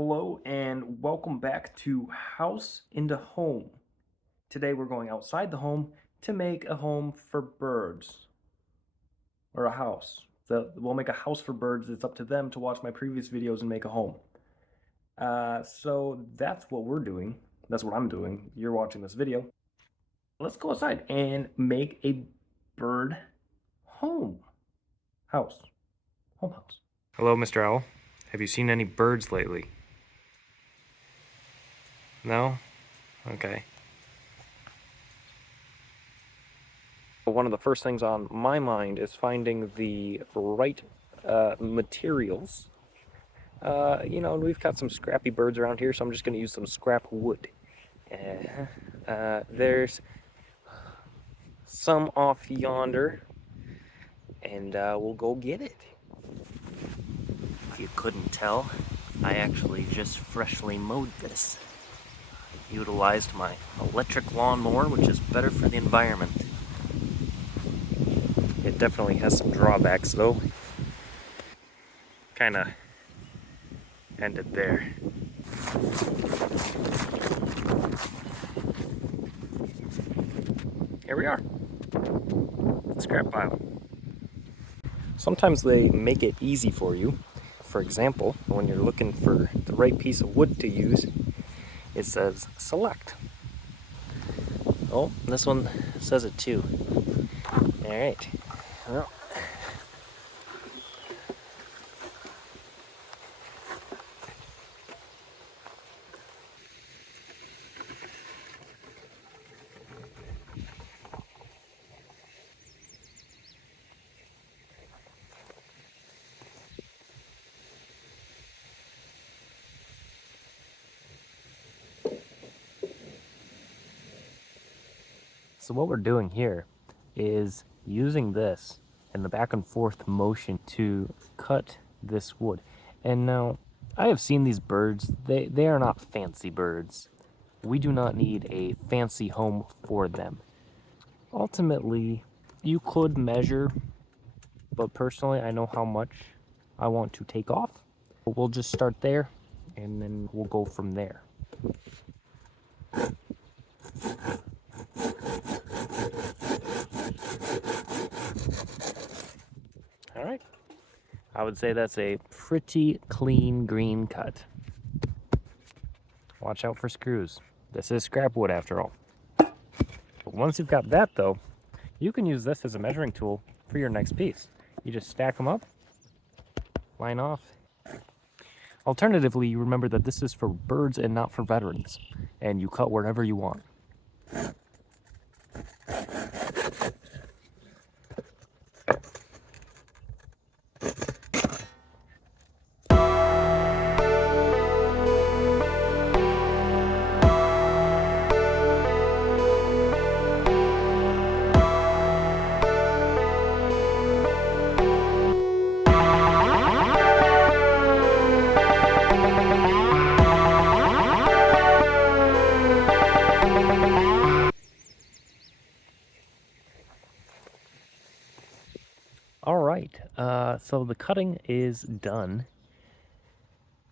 Hello and welcome back to House into Home. Today we're going outside the home to make a home for birds or a house. We'll make a house for birds. It's up to them to watch my previous videos and make a home. So that's what we're doing. That's what I'm doing. You're watching this video. Let's go outside and make a bird home. House. Home house. Hello, Mr. Owl. Have you seen any birds lately? No? Okay. One of the first things on my mind is finding the right materials. We've got some scrappy birds around here, so I'm just going to use some scrap wood. There's some off yonder, and we'll go get it. If you couldn't tell, I actually just freshly mowed this. I utilized my electric lawnmower, which is better for the environment. It definitely has some drawbacks, though. Kind of ended there. Here we are. The scrap pile. Sometimes they make it easy for you. For example, when you're looking for the right piece of wood to use, it says select. Oh, this one says it too. Alright. Well, So what we're doing here is using this and the back and forth motion to cut this wood. And now, I have seen these birds. They are not fancy birds. We do not need a fancy home for them. Ultimately, you could measure, but personally, I know how much I want to take off. We'll just start there, and then we'll go from there. All right. I would say that's a pretty clean green cut. Watch out for screws. This is scrap wood after all. But once you've got that though, you can use this as a measuring tool for your next piece. You just stack them up, line off. Alternatively, you remember that this is for birds and not for veterans, and you cut wherever you want. All right, so the cutting is done.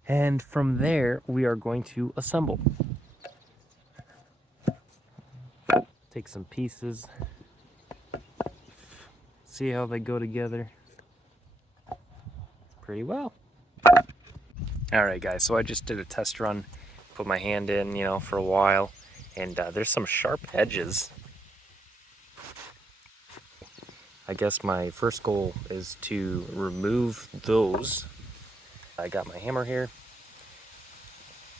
And from there, we are going to assemble. Take some pieces, see how they go together. Pretty well. All right, guys, so I just did a test run, put my hand in, for a while, and there's some sharp edges. I guess my first goal is to remove those. I got my hammer here.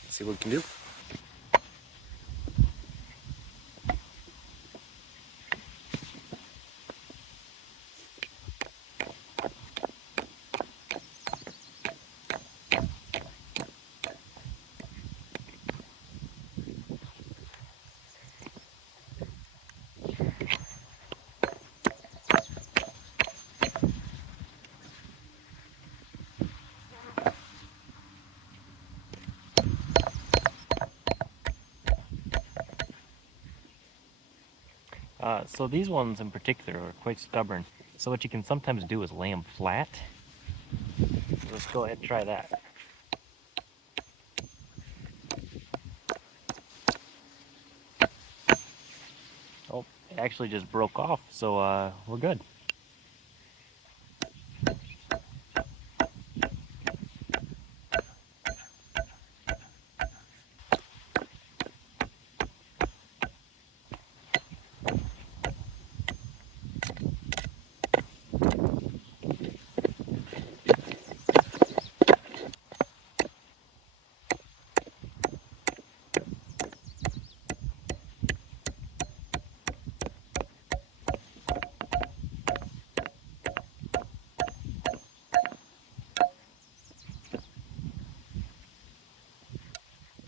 Let's see what we can do. So these ones in particular are quite stubborn. So what you can sometimes do is lay them flat. Let's go ahead and try that. It actually just broke off, so we're good.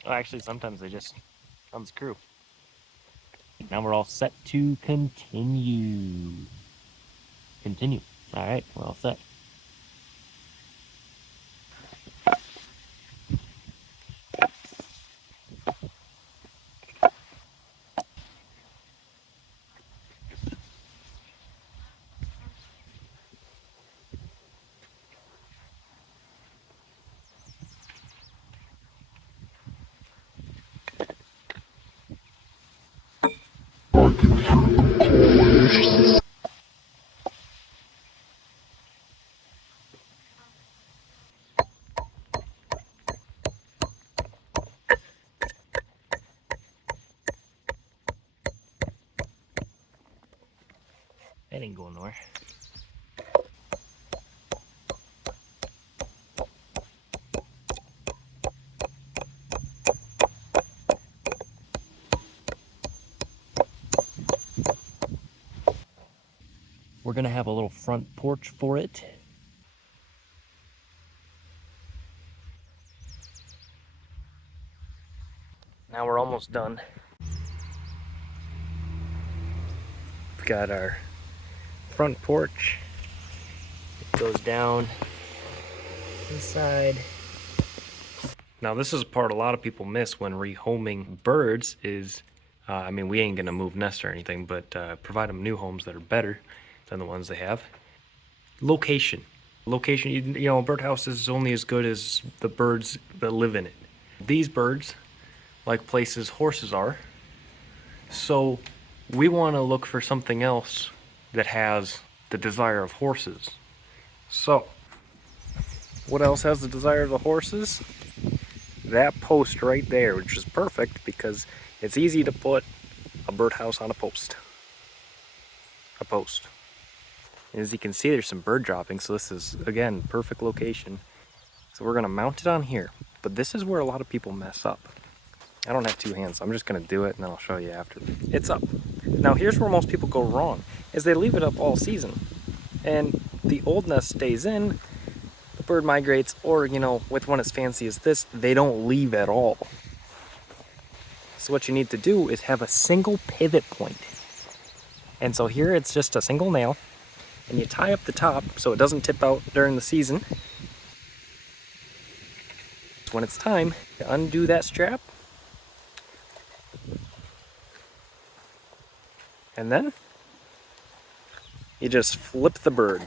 Oh, actually, sometimes they just unscrew. Now we're all set to continue. Continue. All right, we're all set. That ain't going nowhere. We're gonna have a little front porch for it. Now we're almost done. We've got our front porch. It goes down this side. Now this is a part a lot of people miss when rehoming birds is, I mean, we ain't gonna move nests or anything, but provide them new homes that are better than the ones they have. Location. Location, you know, a birdhouse is only as good as the birds that live in it. These birds like places horses are, so we want to look for something else that has the desire of horses. So, what else has the desire of the horses? That post right there, which is perfect because it's easy to put a birdhouse on a post. A post. As you can see, there's some bird droppings, so this is, again, perfect location. So we're gonna mount it on here, but this is where a lot of people mess up. I don't have two hands, so I'm just gonna do it and then I'll show you after. It's up. Now here's where most people go wrong, is they leave it up all season. And the old nest stays in, the bird migrates, or, you know, with one as fancy as this, they don't leave at all. So what you need to do is have a single pivot point. And so here it's just a single nail, and you tie up the top so it doesn't tip out during the season. When it's time to undo that strap, and then you just flip the bird.